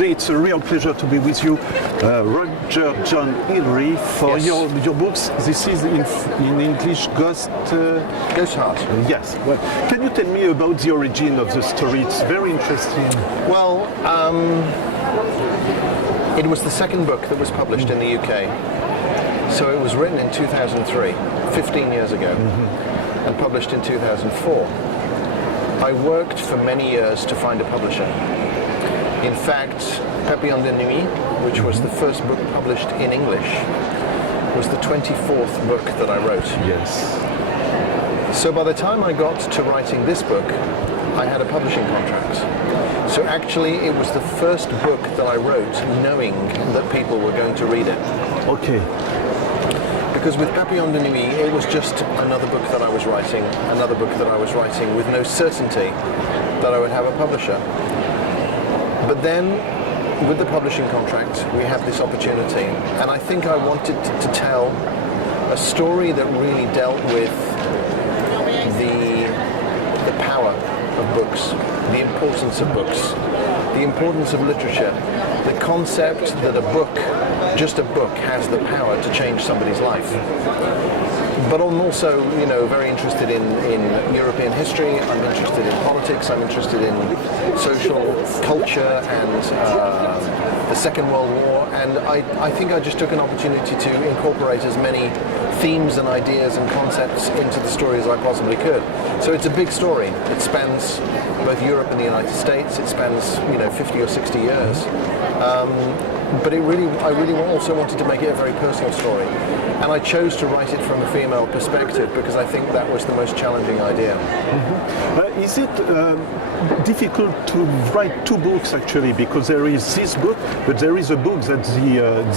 today it's a real pleasure to be with you, Roger John Hillary, for your books. This is in English, Ghost Heart. Yes. Well, can you tell me about the origin of the story? It's very interesting. Well, it was the second book that was published in the UK. So it was written in 2003, 15 years ago, and published in 2004. I worked for many years to find a publisher. In fact, Papillon de Nuit, which was the first book published in English, was the 24th book that I wrote. Yes. So by the time I got to writing this book, I had a publishing contract. So actually it was the first book that I wrote knowing that people were going to read it. Okay. Because with Papillon de Nuit, it was just another book that I was writing, with no certainty that I would have a publisher. But then, with the publishing contract, we had this opportunity, and I think I wanted to tell a story that really dealt with the power of books, the importance of books, the importance of literature, the concept that a book, just a book, has the power to change somebody's life. But I'm also, very interested in European history. I'm interested in politics. I'm interested in social culture and the Second World War. And I think I just took an opportunity to incorporate as many themes and ideas and concepts into the story as I possibly could. So it's a big story. It spans both Europe and the United States. It spans, 50 or 60 years. But I really also wanted to make it a very personal story. And I chose to write it from a female perspective because I think that was the most challenging idea. Is it difficult to write two books actually? Because there is this book, but there is a book that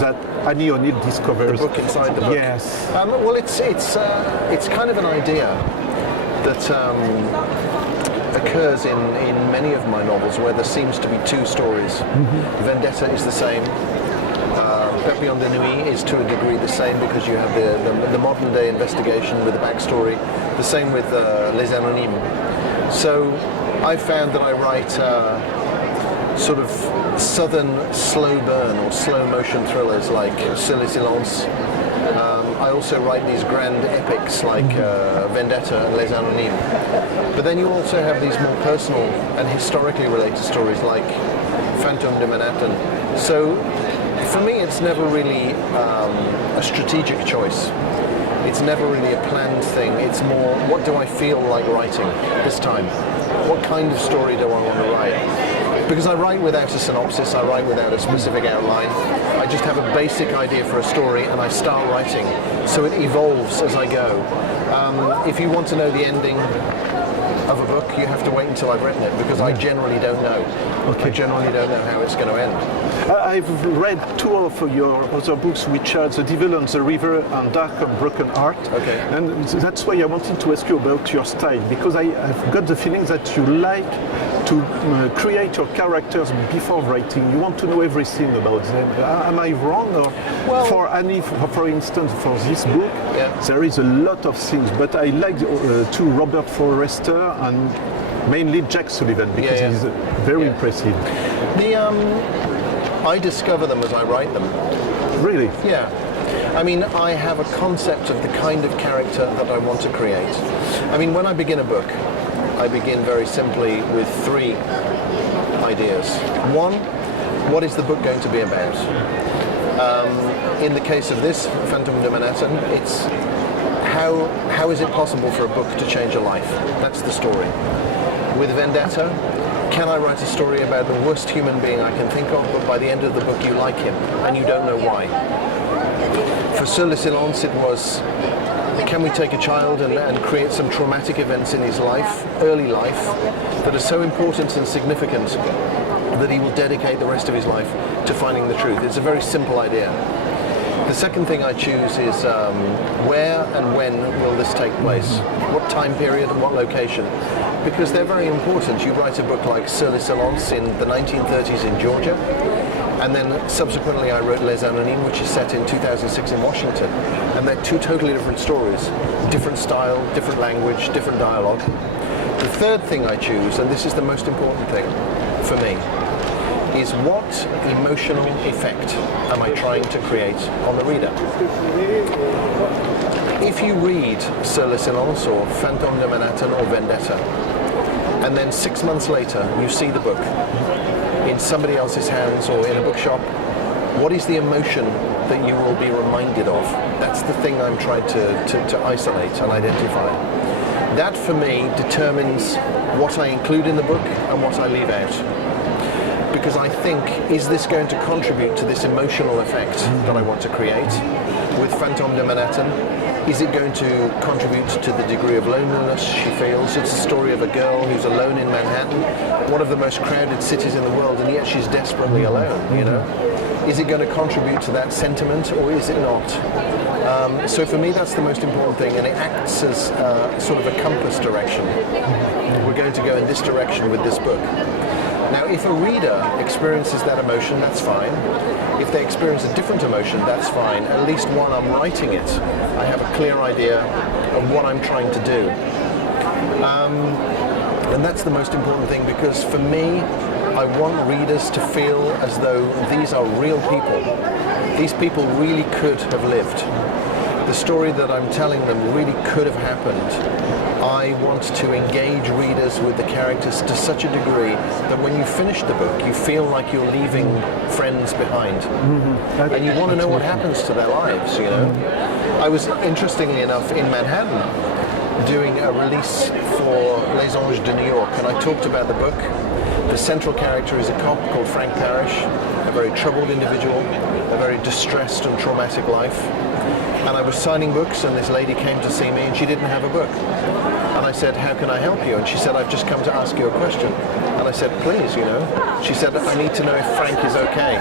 that Annie O'Neill discovers. The book inside the book. Yes. Well, it's kind of an idea that occurs in many of my novels where there seems to be two stories. Vendetta is the same. Papillon de Nuit is to a degree the same because you have the modern day investigation with the backstory. The same with Les Anonymes. So I found that I write sort of southern slow burn or slow motion thrillers like Sur les Silences. I also write these grand epics like Vendetta and Les Anonymes. But then you also have these more personal and historically related stories like Fantôme de Manhattan. So for me, it's never really a strategic choice. It's never really a planned thing. It's more, what do I feel like writing this time? What kind of story do I want to write? Because I write without a synopsis, I write without a specific outline. I just have a basic idea for a story and I start writing. So it evolves as I go. If you want to know the ending of a book, you have to wait until I've written it because I generally don't know. I generally don't know how it's going to end. I've read two of your other books, which are The Devil on the River and Dark and Broken Heart. Okay. And that's why I wanted to ask you about your style, because I've got the feeling that you like to create your characters before writing. You want to know everything about them. Am I wrong? Or for Annie, for instance, for this book, there is a lot of things, but I like to Robert Forrester and mainly Jack Sullivan because he's very impressive. I discover them as I write them. Really? Yeah. I mean, I have a concept of the kind of character that I want to create. I mean, when I begin a book, I begin very simply with three ideas. One, what is the book going to be about? In the case of this, Fantôme de Manhattan, it's how is it possible for a book to change a life? That's the story. With Vendetta, can I write a story about the worst human being I can think of, but by the end of the book you like him, and you don't know why? For Sur les Silences, it was, can we take a child and create some traumatic events in his life, early life, that are so important and significant that he will dedicate the rest of his life to finding the truth? It's a very simple idea. The second thing I choose is where and when will this take place? What time period and what location? Because they're very important. You write a book like Sur les Silences in the 1930s in Georgia, and then subsequently I wrote Les Anonymes, which is set in 2006 in Washington. And they're two totally different stories. Different style, different language, different dialogue. The third thing I choose, and this is the most important thing for me, is what emotional effect am I trying to create on the reader? If you read Sur le silence or Fantôme de Manhattan or Vendetta, and then 6 months later you see the book in somebody else's hands or in a bookshop, what is the emotion that you will be reminded of? That's the thing I'm trying to isolate and identify. That for me determines what I include in the book and what I leave out. Because I think, is this going to contribute to this emotional effect that I want to create? With Fantôme de Manhattan, is it going to contribute to the degree of loneliness she feels? It's a story of a girl who's alone in Manhattan, one of the most crowded cities in the world, and yet she's desperately alone, you know? Is it going to contribute to that sentiment, or is it not? So for me, that's the most important thing, and it acts as sort of a compass direction. We're going to go in this direction with this book. Now, if a reader experiences that emotion, that's fine. If they experience a different emotion, that's fine. At least while I'm writing it, I have a clear idea of what I'm trying to do. And that's the most important thing, because for me, I want readers to feel as though these are real people. These people really could have lived. The story that I'm telling them really could have happened. I want to engage readers with the characters to such a degree that when you finish the book, you feel like you're leaving friends behind. And you want to know what happens to their lives, you know. I was, interestingly enough, in Manhattan doing a release for Les Anges de New York, and I talked about the book. The central character is a cop called Frank Parrish, a very troubled individual, a very distressed and traumatic life. And I was signing books, and this lady came to see me, and she didn't have a book. And I said, how can I help you? And she said, I've just come to ask you a question. And I said, please, you know. She said, I need to know if Frank is okay.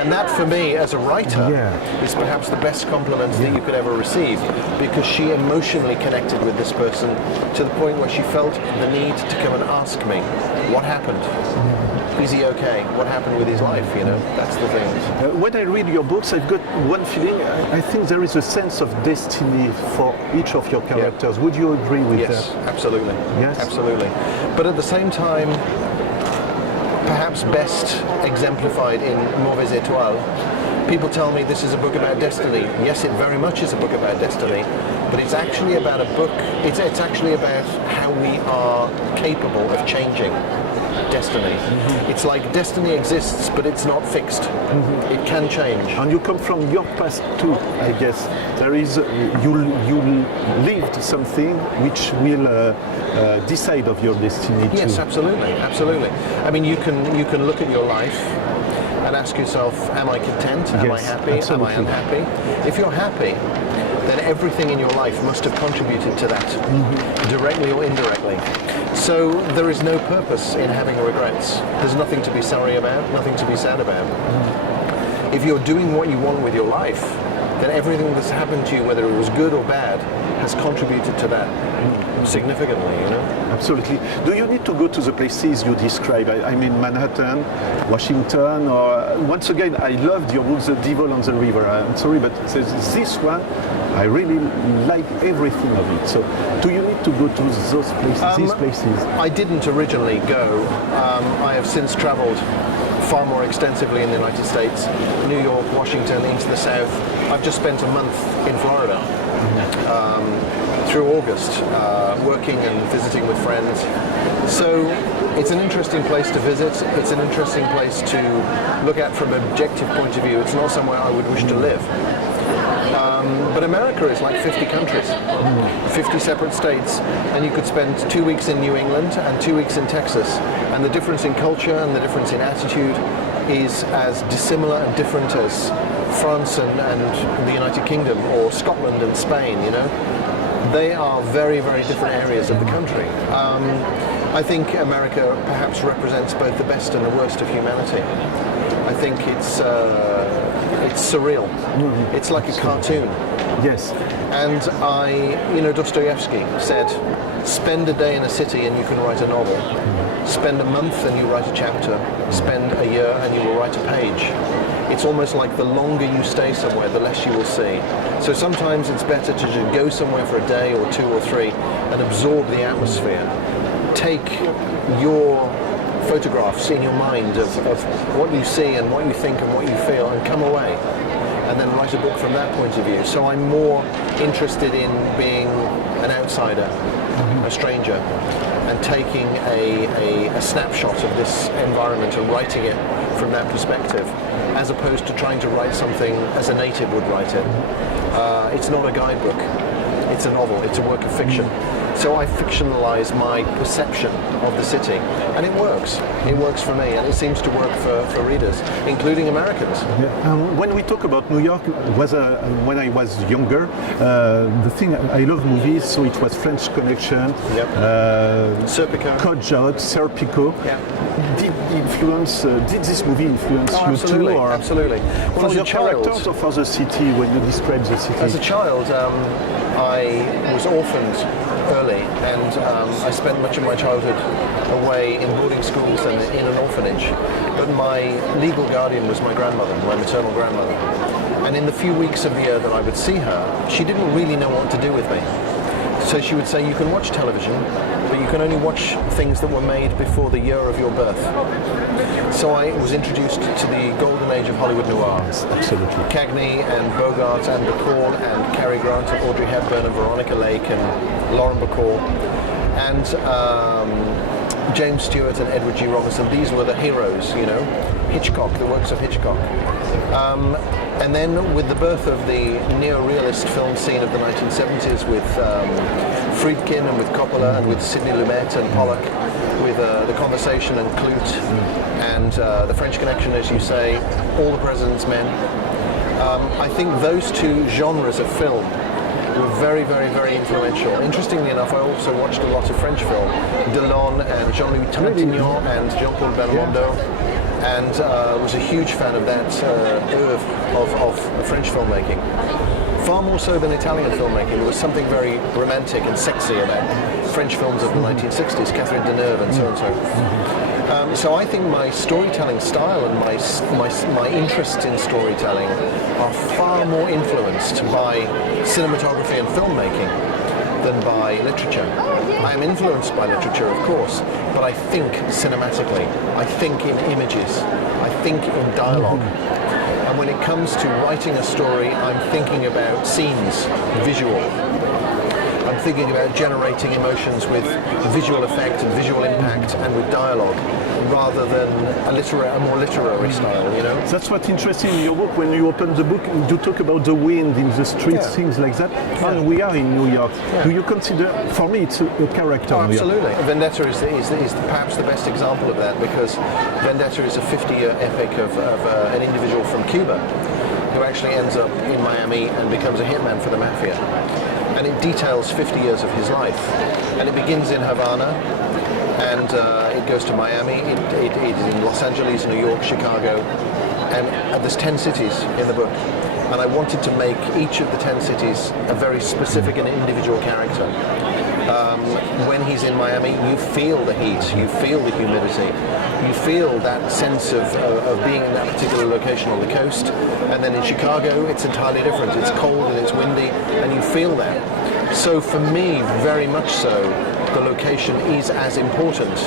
And that, for me, as a writer, is perhaps the best compliment that you could ever receive, because she emotionally connected with this person to the point where she felt the need to come and ask me, what happened? Is he okay? What happened with his life, you know? That's the thing. When I read your books, I've got one feeling. I think there is a sense of destiny for each of your characters. Would you agree with that? Yes, absolutely. Yes? Absolutely. But at the same time, perhaps best exemplified in Mauvaise Étoile, people tell me this is a book about destiny. Yes, it very much is a book about destiny, but it's actually about a book, it's actually about how we are capable of changing destiny. It's like destiny exists, but it's not fixed. It can change. And you come from your past too, I guess. There is, you lived something which will decide of your destiny too. Yes, absolutely, absolutely. I mean, you can look at your life and ask yourself, am I content? Am I happy? Absolutely. Am I unhappy? If you're happy, then everything in your life must have contributed to that, directly or indirectly. So there is no purpose in having regrets. There's nothing to be sorry about, nothing to be sad about. If you're doing what you want with your life, then everything that's happened to you, whether it was good or bad, has contributed to that significantly, you know? Absolutely. Do you need to go to the places you describe? I mean Manhattan, Washington, or once again, I loved your book, The Devil on the River. I'm sorry, but this one, I really like everything of it. So do you need to go to those places, these places? I didn't originally go. I have since traveled far more extensively in the United States, New York, Washington, into the South. I've just spent a month in Florida through August, working and visiting with friends. So it's an interesting place to visit. It's an interesting place to look at from an objective point of view. It's not somewhere I would wish to live. But America is like 50 countries, 50 separate states, and you could spend 2 weeks in New England and 2 weeks in Texas, and the difference in culture and the difference in attitude is as dissimilar and different as France and the United Kingdom, or Scotland and Spain, you know. They are very, very different areas of the country. I think America perhaps represents both the best and the worst of humanity. I think it's surreal. It's like a cartoon. Yes. And Dostoevsky said, spend a day in a city and you can write a novel. Spend a month and you write a chapter. Spend a year and you will write a page. It's almost like the longer you stay somewhere, the less you will see. So sometimes it's better to just go somewhere for a day or 2 or 3 and absorb the atmosphere. Take your photographs in your mind of what you see and what you think and what you feel, and come away and then write a book from that point of view. So I'm more interested in being an outsider, a stranger, and taking a snapshot of this environment and writing it from that perspective, as opposed to trying to write something as a native would write it. It's not a guidebook, it's a novel, it's a work of fiction. So I fictionalize my perception of the city, and it works. It works for me, and it seems to work for readers, including Americans. Yeah. When we talk about New York, when I was younger, the thing, I love movies, so it was French Connection, Yep. Serpico. Code, Serpico. Yeah. Did this movie influence you absolutely, too? Or absolutely. Well, for as your a child, characters or for the city, when you describe the city? As a child, I was orphaned early, and I spent much of my childhood away in boarding schools and in an orphanage. But my legal guardian was my grandmother, my maternal grandmother. And in the few weeks of the year that I would see her, she didn't really know what to do with me. So she would say, you can watch television, but you can only watch things that were made before the year of your birth. So I was introduced to the golden age of Hollywood noir. Absolutely. Cagney and Bogart and Bacall and Cary Grant and Audrey Hepburn and Veronica Lake and Lauren Bacall and James Stewart and Edward G. Robinson. These were the heroes, you know. Hitchcock, the works of Hitchcock. And then with the birth of the neo-realist film scene of the 1970s with Friedkin and with Coppola and with Sidney Lumet and Pollock, with The Conversation and Clute and The French Connection, as you say, All the President's Men. I think those two genres of film were very, very, very influential. Interestingly enough, I also watched a lot of French film, Delon and Jean-Louis Trintignant and Jean-Paul Belmondo, and was a huge fan of that oeuvre of French filmmaking. Far more so than Italian filmmaking. There was something very romantic and sexy about French films of the 1960s, Catherine Deneuve and so and so. So I think my storytelling style and my interest in storytelling are far more influenced by cinematography and filmmaking than by literature. I am influenced by literature, of course, but I think cinematically. I think in images. I think in dialogue. And when it comes to writing a story, I'm thinking about scenes, visual. I'm thinking about generating emotions with visual effect and visual impact and with dialogue, rather than a more literary style, you know? That's what's interesting in your book. When you open the book, you talk about the wind in the streets, things like that. Yeah. And we are in New York. Yeah. Do you consider, for me, it's a character? Oh, absolutely. Vendetta is perhaps the best example of that, because Vendetta is a 50-year epic of an individual from Cuba who actually ends up in Miami and becomes a hitman for the mafia. And it details 50 years of his life. And it begins in Havana, and it goes to Miami, it is in Los Angeles, New York, Chicago, and there's 10 cities in the book. And I wanted to make each of the 10 cities a very specific and individual character. When he's in Miami, you feel the heat, you feel the humidity, you feel that sense of being in that particular location on the coast. And then in Chicago, it's entirely different. It's cold and it's windy, and you feel that. So for me, very much so, the location is as important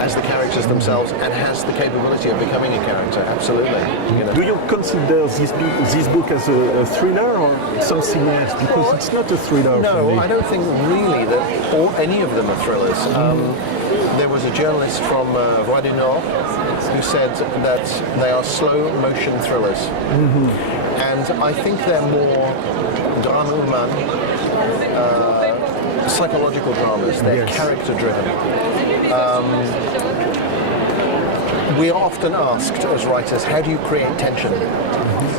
as the characters themselves, and has the capability of becoming a character, absolutely. You know. Do you consider this book as a thriller or something else? Because it's not a thriller. No, I don't think really that any of them are thrillers. There was a journalist from Voix du Nord who said that they are slow motion thrillers. And I think they're more drama humain, psychological dramas. They're character driven. We are often asked as writers, how do you create tension?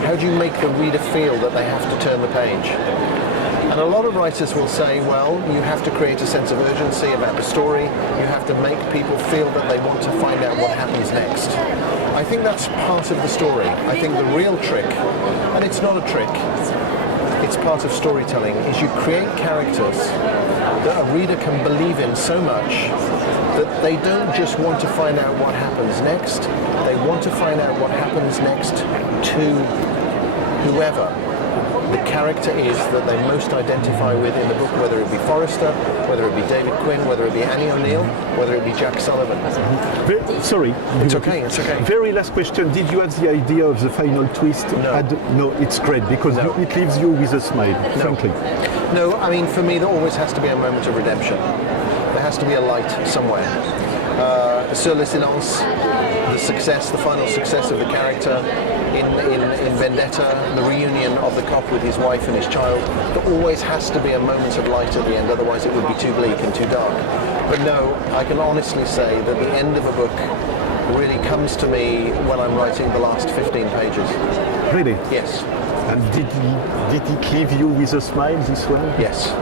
How do you make the reader feel that they have to turn the page? And a lot of writers will say, well, you have to create a sense of urgency about the story. You have to make people feel that they want to find out what happens next. I think that's part of the story. I think the real trick, and it's not a trick, it's part of storytelling, is you create characters that a reader can believe in so much that they don't just want to find out what happens next, they want to find out what happens next to whoever. the character is that they most identify with in the book, whether it be Forrester, whether it be David Quinn, whether it be Annie O'Neill, whether it be Jack Sullivan. Sorry. It's okay, it's okay. Very last question. Did you have the idea of the final twist? No. No, it's great because No. it leaves you with a smile, frankly. No, I mean, for me, there always has to be a moment of redemption. There has to be a light somewhere. Sur le silence, the final success of the character in Vendetta, the reunion of the cop with his wife and his child, there always has to be a moment of light at the end, otherwise it would be too bleak and too dark. But no, I can honestly say that the end of a book really comes to me when I'm writing the last 15 pages. Really? Yes. And did it leave you with a smile, this one? Yes.